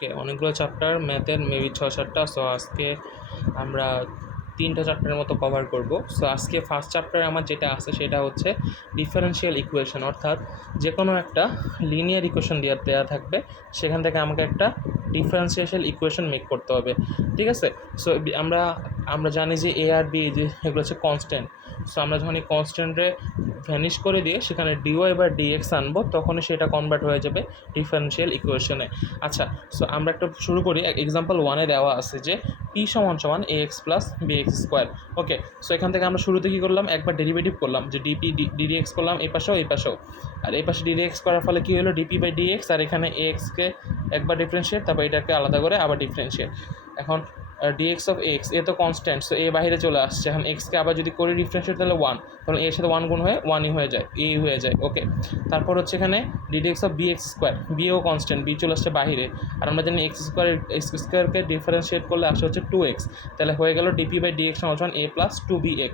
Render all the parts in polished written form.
ওকে, অনেকগুলো চ্যাপ্টার ম্যাথের, maybe 6-7টা। So আজকে আমরা 3টা চ্যাপ্টারের মতো কভার করব। সো আজকে ফার্স্ট চ্যাপ্টারে আমার যেটা আছে সেটা হচ্ছে ডিফারেন্সিয়াল ইকুয়েশন, অর্থাৎ যে কোনো একটা লিনিয়ার ইকুয়েশন দেওয়া থাকবে, সেখান থেকে আমাকে একটা ডিফারেন্সিয়েশন ইকুয়েশন মেক করতে হবে। ঠিক আছে? সো আমরা জানি যে এ আর বি যে এগুলো হচ্ছে কনস্ট্যান্ট। সো আমরা যখন এই কনস্ট্যান্টে ভ্যানিশ করে দিয়ে সেখানে ডিওয়াই বা ডিএক্স আনবো, তখনই সেটা কনভার্ট হয়ে যাবে ডিফারেন্সিয়াল ইকুয়েশনে। আচ্ছা, সো আমরা একটা শুরু করি। এক্সাম্পল 1-এ দেওয়া আছে যে পি সমান সমান a x plus b x square. Okay, so এখান থেকে আমরা শুরুতে কী করলাম, একবার ডেরিভেটিভ করলাম, যে ডিডি এক্স করলাম এই পাশেও এই পাশেও, আর এই পাশে ডিডি এক্স করার ফলে কী হলো, ডিপি বাই ডিএক্স, আর এখানে এ এক্সকে একবার ডিফারেন্সিয়েট, তারপর এটাকে আলাদা করে আবার ডিফারেন্সিয়েট। এখন ডিএক্স অফ এক্স, এ তো কনস্ট্যান্ট, সো এ বাইরে চলে আসছে। এখন এক্সকে আবার যদি করি ডিফারেন্সিয়েট, তাহলে 1, তাহলে এর সাথে 1 গুণ হয়ে 1ই হয়ে যায়, এই হয়ে যায়। ওকে, তারপর হচ্ছে এখানে ddx of b x square, বিও কনস্ট্যান্ট, বি চলে আসছে বাহিরে, আর আমরা জানি এক্স স্কোয়ারকে ডিফারেন্সিয়েট করলে আসে হচ্ছে 2x, তাহলে হয়ে গেল ডিপি বাই ডিএক্স সমান এ প্লাস 2bx।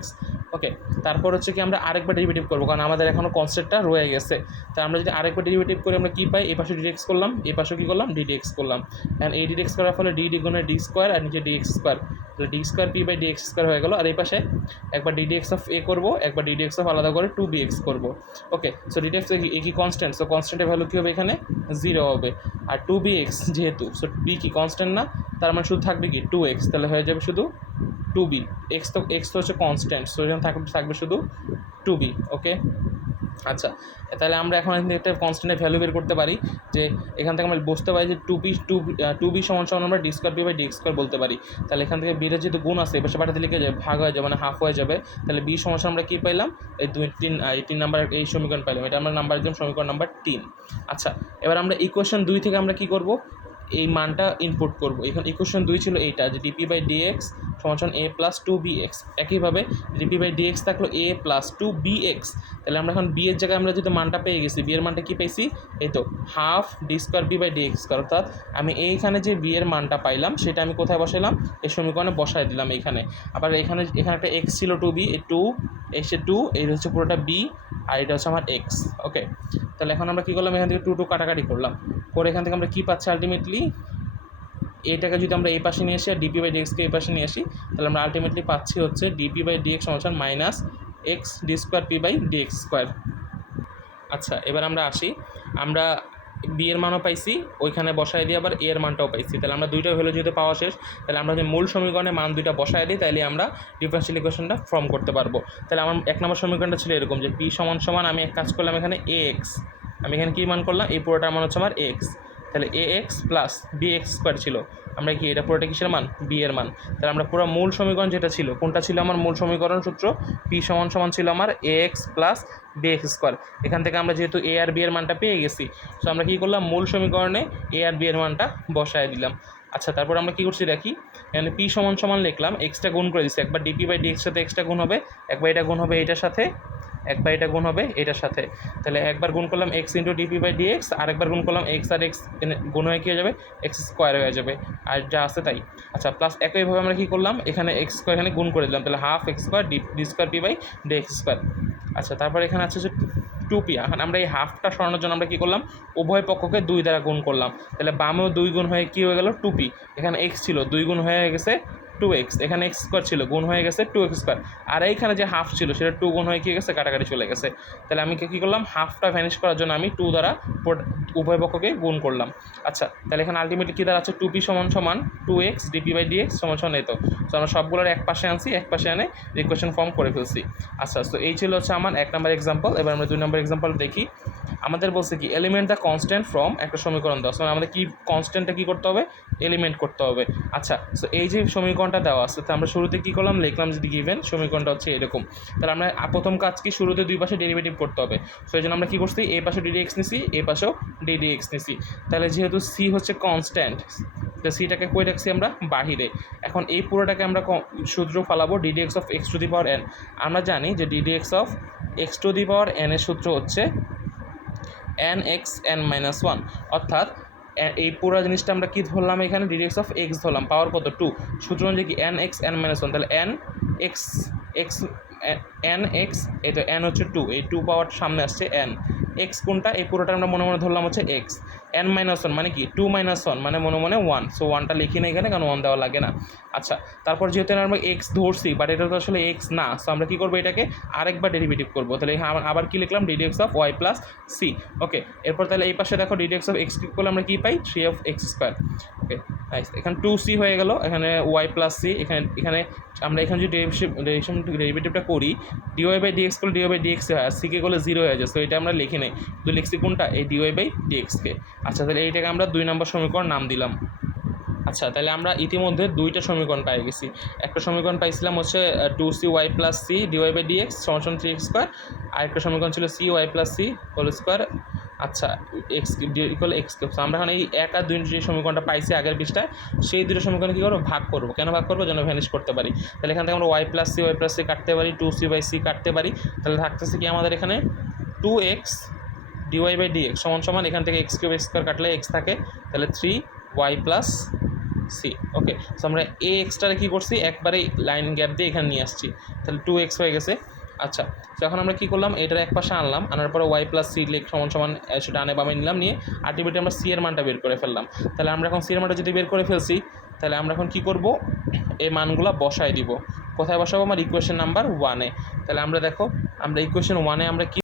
ওকে, তারপর হচ্ছে কি আমরা আরেকবার ডেরিভেটিভ করবো, কারণ আমাদের এখনও কনস্ট্যান্টটা রয়ে গেছে। তাই আমরা যদি আরেকবার ডেরিভেটিভ করি, আমরা কী পাই, এই পাশে ডিডিএক্স করলাম, এই পাশেও কী করলাম, ডিডিএক্স করলাম, অ্যান্ড এই ডিডিএক্স করার ফলে ডি গুণে ডি স্কোয়ার, আর নিচে ডিএক্স স্কোয়ার, তাহলে d square p by dx square হয়ে গেলো। আর এই পাশে একবার ডিডিএক্স অফ এ করবো, একবার ডিডিএক্স অফ আলাদা করে 2bx করবো। ওকে, সো ডিডিএক্স এ কি কনস্ট্যান্ট, সো কনস্ট্যান্টের ভ্যালু কী হবে, এখানে 0 হবে। আর 2bx যেহেতু, সো বি কি কনস্ট্যান্ট না, তার মানে শুধু থাকবে কি 2x, তাহলে হয়ে যাবে শুধু 2b। এক্স তো হচ্ছে কনস্ট্যান্ট, সো এখানে থাকবে শুধু 2b। ওকে, আচ্ছা, তাহলে আমরা এখন একটা কনস্ট্যান্টের ভ্যালু বের করতে পারি, যে এখান থেকে আমরা বুঝতে পারি যে টু বি সমান সমান আমরা d square b by d square বলতে পারি। তাহলে এখান থেকে বিটা যেহেতু গুণ আছে, এবার পাঠাতে লিখে যায় ভাগ হয়ে যাবে, মানে হাফ হয়ে যাবে। তাহলে বি সমান আমরা কী পাইলাম, এই 3 নাম্বার এই সমীকরণ পাইলাম, এটা আমরা নাম্বার একদম সমীকরণ নাম্বার 3। আচ্ছা, এবার আমরা ইকুয়েশন 2 থেকে আমরা কী করব, এই মানটা ইনপুট করব। এখানে ইকুয়েশন 2 ছিল এইটা, যে ডিপি বাই ডিএক্স সমান এ প্লাস 2bx। একইভাবে ডিপি বাই ডিএক্স থাকলো এ প্লাস 2bx। তাহলে আমরা এখন বি এর জায়গায় আমরা যেহেতু মানটা পেয়ে গেছি, বি এর মানটা কি পেয়েছি, এই তো half d square b by dx square. অর্থাৎ আমি এইখানে যে বি এর মানটা পাইলাম, সেটা আমি কোথায় বসাইলাম, এই সমীকরণে বসাই দিলাম এইখানে। আবার এখানে একটা এক্স ছিল 2b, এই 2 এসে 2, এই হচ্ছে পুরোটা বি, আর এটা হচ্ছে আমার এক্স। ওকে, তাহলে এখন আমরা কী করলাম, এখান থেকে 2 কাটাকাটি করলাম, করে এখান থেকে আমরা কী পাচ্ছি আলটিমেটলি, এটাকে যদি আমরা এই পাশে নিয়ে আসি আর ডিপি বাই ডিএক্সকে এই পাশে নিয়ে আসি, তাহলে আমরা আলটিমেটলি পাচ্ছি হচ্ছে ডিপি বাই ডিএক্স সমান minus x d square p by dx square. আচ্ছা, এবার আমরা আসি, আমরা বি এর মানও পাইছি, ওইখানে বসায় দিয়ে আবার এ এর মানটাও পাইছি। তাহলে আমরা দুইটা ভ্যালু যেহেতু পাওয়া শেষ, তাহলে আমরা যদি মূল সমীকরণে মান দুইটা বসায় দিই, তাহলে আমরা ডিফারেন্সিয়াল ইকুয়েশনটা ফর্ম করতে পারবো। তাহলে আমার 1 নম্বর সমীকরণটা ছিল এরকম, যে পি সমান আমি এক কাজ করলাম, এখানে এ এক্স, আমি এখানে কী মান করলাম, এই পুরোটার মান হচ্ছে আমার এক্স, তাহলে a x plus b x square ছিল, আমরা কি এটা পুরোটা কিসের মান, বি এর মান। তাহলে আমরা পুরো মূল সমীকরণ যেটা ছিল, কোনটা ছিল আমার মূল সমীকরণ সূত্র, পি সমান ছিল আমার a x plus b x square. এখান থেকে আমরা যেহেতু এ আর বি এর মানটা পেয়ে গেছি, সো আমরা কী করলাম, মূল সমীকরণে এ আর বি এর মানটা বসায় দিলাম। আচ্ছা, তারপর আমরা কী করছি দেখি, এখানে পি সমান লিখলাম, এক্সটা গুণ করে দিচ্ছি, একবার ডিপি বাই ডিএক্স সাথে এক্সটা গুণ হবে, একবার এটা গুণ হবে এটার সাথে, একবার এটা গুণ হবে এটার সাথে। তাহলে একবার গুণ করলাম x into dp by dx, আর একবার গুণ করলাম এক্স আর এক্স গুণ হয়ে কী হয়ে যাবে, এক্স স্কোয়ার হয়ে যাবে, আর যা আছে তাই। আচ্ছা, প্লাস একইভাবে আমরা কী করলাম, এখানে এক্স স্কোয়ার এখানে গুণ করে দিলাম, তাহলে half x square d square p by d x square. আচ্ছা, তারপর এখানে আছে যে 2p। এখন আমরা এই হাফটা সরানোর জন্য আমরা কী করলাম, উভয় পক্ষকে 2 দ্বারা গুণ করলাম, তাহলে বামেও 2 গুণ হয়ে কী হয়ে গেল, 2p। এখানে এক্স ছিল, 2 গুণ হয়ে গেছে 2x, এখানে এক্স স্কোয়ার ছিল, গুণ হয়ে গেছে 2x স্কোয়ার, আর এইখানে যে হাফ ছিল সেটা 2 গুণ হয়ে কী গেছে, কাটাকাটি চলে গেছে। তাহলে আমি কী করলাম, হাফটা ভ্যানিশ করার জন্য আমি 2 দ্বারা উভয় পক্ষকে গুণ করলাম। আচ্ছা, তাহলে এখানে আলটিমেটলি কী দাঁড়াচ্ছে, 2p সমান 2x ডিপি বাই ডিএক্স সমান এই তো। সো আমরা সবগুলোর এক পাশে আনছি, এক পাশে আনে ইকুয়েশন ফর্ম করে ফেলছি। আচ্ছা, তো এই ছিল হচ্ছে আমার 1 নম্বর এক্সাম্পল। এবার আমরা 2 নম্বর এক্সাম্পল দেখি। আমাদের বলছে কি, এলিমেন্ট দ্য কনস্ট্যান্ট ফ্রম একটা সমীকরণ দেওয়া, মানে আমাদের কি কনস্ট্যান্টটা কী করতে হবে, এলিমেন্ট করতে হবে। আচ্ছা, সো এই যে সমীকরণটা দেওয়া আছে, তো আমরা শুরুতে কী করলাম, লিখলাম যদি গিভেন সমীকরণটা হচ্ছে এরকম, তাহলে আমরা প্রথম কাজ কি, শুরুতে দুই পাশে ডেরিভেটিভ করতে হবে। সো এই জন্য আমরা কী করছি, এই পাশে ডিডি এক্স নিছি, এই পাশেও ডিডি এক্স নিছি। তাহলে যেহেতু সি হচ্ছে কনস্ট্যান্ট, তো সিটাকে কই রাখছি আমরা, বাহিরে। এখন এই পুরোটাকে আমরা সূত্র ফালাবো, d d x of x to the power n. আমরা জানি যে d d x of x to the power n এর সূত্র হচ্ছে এন এক্স এন মাইনাস 1, অর্থাৎ এই পুরো জিনিসটা আমরা কী ধরলাম, এখানে ডিডিএক্স অফ এক্স ধরলাম, পাওয়ার কত 2, সূত্র অনুযায়ী কি এন এক্স এন মাইনাস 1, তাহলে এন এক্স এন এক্স, এই তো এন হচ্ছে 2, এই 2 পাওয়ার সামনে আসছে এন, এক্স কোনটা, এই পুরোটা আমরা মনে মনে ধরলাম হচ্ছে এক্স, n মাইনাস ওয়ান মানে কি 2 মাইনাস ওয়ান মানে মনে মনে 1, সো 1টা লিখি না এখানে, কারণ 1 দেওয়া লাগে না। আচ্ছা, তারপর যেহেতু আমরা এক্স ধরছি বাট এটা তো আসলে এক্স না, সো আমরা কী করবো, এটাকে আরেকবার ডেরিভেটিভ করবো। তাহলে আবার কী লিখলাম, d d x of y plus c. Okay, এরপর তাহলে এই পাশে দেখো ডিডিএক্স অফ এক্স ক্লিক করলে আমরা কী পাই, 3x স্কোয়ার। ওকে নাইস, এখানে 2c হয়ে গেল, এখানে ওয়াই প্লাস সি। এখানে আমরা এখানে যদি ডেরিভেটিভটা করি, ডিওয়াই বাই ডিএক্স করলে ডিওয়াই বাই ডিএক্স হয়, আর সিকে করলে 0 হয়ে যায়, সো এটা আমরা লিখি নেই, তো লিখছি কোনটা, এই ডিওয়াই বাই ডিএক্সকে। আচ্ছা, তাহলে এইটাকে আমরা 2 নম্বর সমীকরণ নাম দিলাম। আচ্ছা, তাহলে আমরা ইতিমধ্যে 2টা সমীকরণ পেয়ে গেছি। একটা সমীকরণ পাইছিলাম হচ্ছে 2cy plus c dy by dx সমান 3x স্কোয়ার, আর একটা সমীকরণ ছিল cy plus c whole square. আচ্ছা, এক্স ইকুয়াল এক্স কিউব। আমরা এখন এই 1 আর 2 যে সমীকরণটা পাইছি আগের পৃষ্ঠায়, সেই 2টা সমীকরণ কী করবো, ভাগ করবো। কেন ভাগ করবো, যেন ভ্যানিশ করতে পারি। তাহলে এখান থেকে আমরা ওয়াই প্লাস সি কাটতে পারি, 2c বাই সি কাটতে পারি। তাহলে থাকতেছে কি আমাদের এখানে 2x ডিওয়াই বাই ডিএক্স সমান এখান থেকে এক্স কিউব এক্স স্কোয়ার কাটলে এক্স থাকে, তাহলে 3y প্লাস সি। ওকে, সো আমরা এ এক্সটারে কী করছি, একবারেই লাইন গ্যাপ দিয়ে এখানে নিয়ে আসছি, তাহলে 2x হয়ে গেছে। আচ্ছা, তো এখন আমরা কী করলাম, এটার এক পাশে আনলাম, আনার পরে ওয়াই প্লাস সি সমান সেটা আনে বামে নিলাম, নিয়ে আলটিমেটলি আমরা সি এর মানটা বের করে ফেললাম। তাহলে আমরা এখন সি এর মানটা যদি বের করে ফেলছি, তাহলে আমরা এখন কী করব, এই মানগুলো বসায় দিব। কোথায় বসাবো, আমার ইকুয়েশন নাম্বার 1-এ। তাহলে আমরা দেখো, আমরা ইকুয়েশন 1-এ আমরা কি